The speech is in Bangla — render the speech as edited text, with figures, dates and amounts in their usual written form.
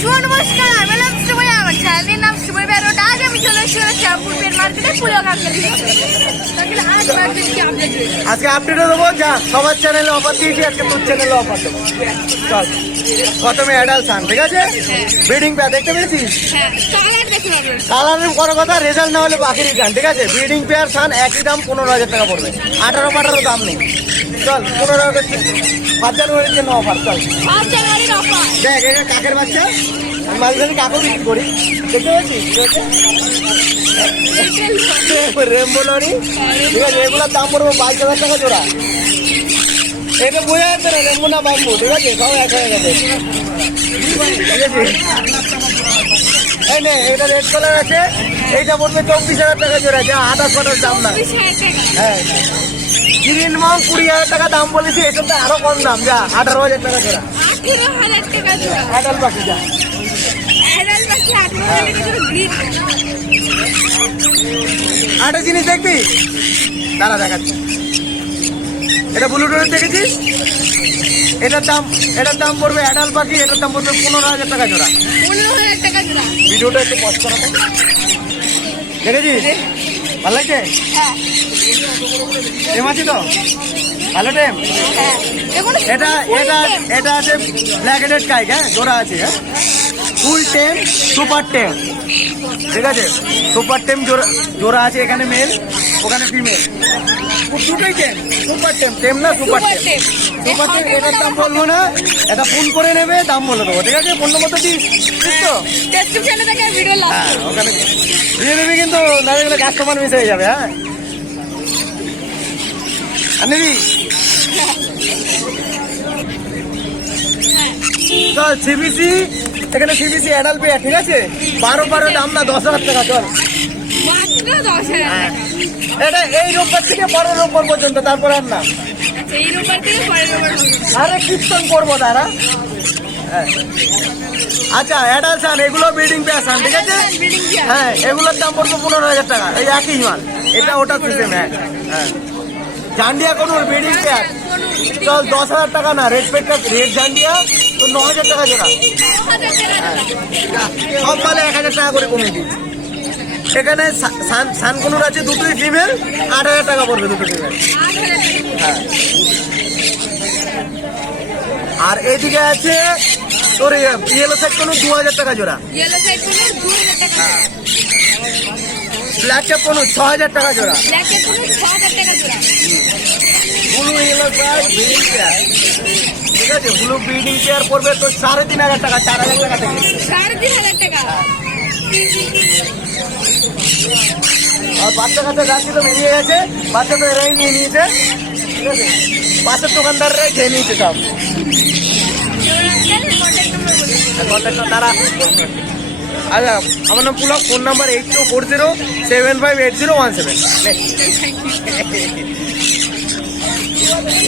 নমস্কার, আমার নাম সুময়, আমার চ্যানেলের নাম সুময় বেরোটা। আজ আমি চলে এসেছি শ্যামপুর পেন মার্কেটে ফুলের কাকের আজকে আপডেট দেবো। যা সবার চ্যানেলে অফার দিয়েছি, আজকে তোর চ্যানেলে অফার দেবো। চল প্রথমে অ্যাডাল্ট সান, ঠিক আছে? ব্রিডিং পেয়ার দেখতে পেয়েছিস? কালারের বড় কথা, রেজাল্ট না হলে বাকি রিটার্ন, ঠিক আছে? ব্রিডিং পেয়ার সান একই দাম 15,000 টাকা পড়বে। 18 দাম নেই। চল 15 5 জানুয়ারির জন্য অফার। চল দেখ, এটা কাকের বাচ্চা। আমি মাঝে মাঝে কাকও বিক্রি করি, দেখতে পাচ্ছিস? রেমবো লরি, ঠিক আছে? এগুলোর দাম পড়বো 22,000 টাকা জোড়া। এটা বোঝা যাচ্ছে না রেমবো না বাম্বু, ঠিক আছে? সব এক হয়ে গেছে, ঠিক আছে? এই নে, এটা রেড কালার আছে, এইটা পড়বে 24,000 টাকা জোড়া, যা 28 দাম না। হ্যাঁ, গ্রিন মং 20,000 টাকা দাম বলেছি, এটা তো আরো কম দাম, যা 18,000 টাকা জোড়া। অ্যাডাল পাখি, যা আরেকটা জিনিস দেখবি, দাঁড়া দেখাচ্ছি। এটা ব্লুটুথ দেখেছিস? এটার দাম পড়বে অ্যাডাল পাখি, এটার দাম পড়বে 15,000 টাকা জোড়া। ভিডিওটা একটু পজ করা, দেখেছিস? ভালো লাগছে? টেম আছে তো? ভালো টেম। এটা আছে ব্ল্যাক হেডেড কাইক, হ্যাঁ, জোড়া আছে, হ্যাঁ, ফুল টেম, সুপার টেম, ঠিক আছে? সুপার টেম জোড়া আছে, এখানে মেল, ওখানে ফিমেল, দুটোই টেম। সুপার টেম, টেম না সুপার টেম। সুপার টেম, এটার দাম বলবো না, এটা ফোন করে নেবে, দাম বলে দেবো, ঠিক আছে? ফোন নম্বর তো দিস তো, হ্যাঁ, ওখানে দিয়ে দেবি, কিন্তু না দেখলে কাস্টমার মিস হয়ে যাবে। হ্যাঁ, আর নিবি? চল সিবিসি, এখানে সিবিসি অ্যাডাল পেয়ার, ঠিক আছে? 12 দাম না, 10,000 টাকা। চল, এটা এই রোববার থেকে পরের রোববার পর্যন্ত, তারপর আর না। আরে কীর্তন করবো তারা। আচ্ছা, অ্যাডাল সান, এগুলো ব্রিডিং পেয়ার সান, ঠিক আছে? হ্যাঁ, এগুলোর দাম পড়বে 15,000 টাকা। এই একই মাল, এটা ওটা সিস্টেম। হ্যাঁ হ্যাঁ, জান্ডিয়া কোন ব্রিডিং পেয়ার, চল 10,000 টাকা না, রেড জান্ডিয়া তো 9,000 টাকা জোড়া। সব মালে 1,000 টাকা করে কমে দিই। এখানে সানকুনুর আছে, দুটোই ফিমেল, 8,000 টাকা পড়বে দুটো ফিমেল। হ্যাঁ, আর এইদিকে আছে তোর ইয়েলো সাইড কোনো 2,000 টাকা জোড়া। ব্ল্যাক ক্যাপ কোনো 6,000 টাকা জোড়া। Blue yellow side breeding pair, ঠিক আছে? ব্লু ব্রিডিং পেয়ার পড়বে তো 3,500 টাকা, 4,000 টাকা থেকে। 3,500 টাকা। আর বাচ্চা কাচ্চা যাচ্ছি তো বেরিয়ে গেছে, বাচ্চা তো এরাই নিয়ে নিয়েছে, ঠিক আছে? পাশের দোকানদাররাই খেয়ে নিয়েছে সব। তারা, আচ্ছা, আমার নাম পুলক, ফোন নাম্বার 8240758017।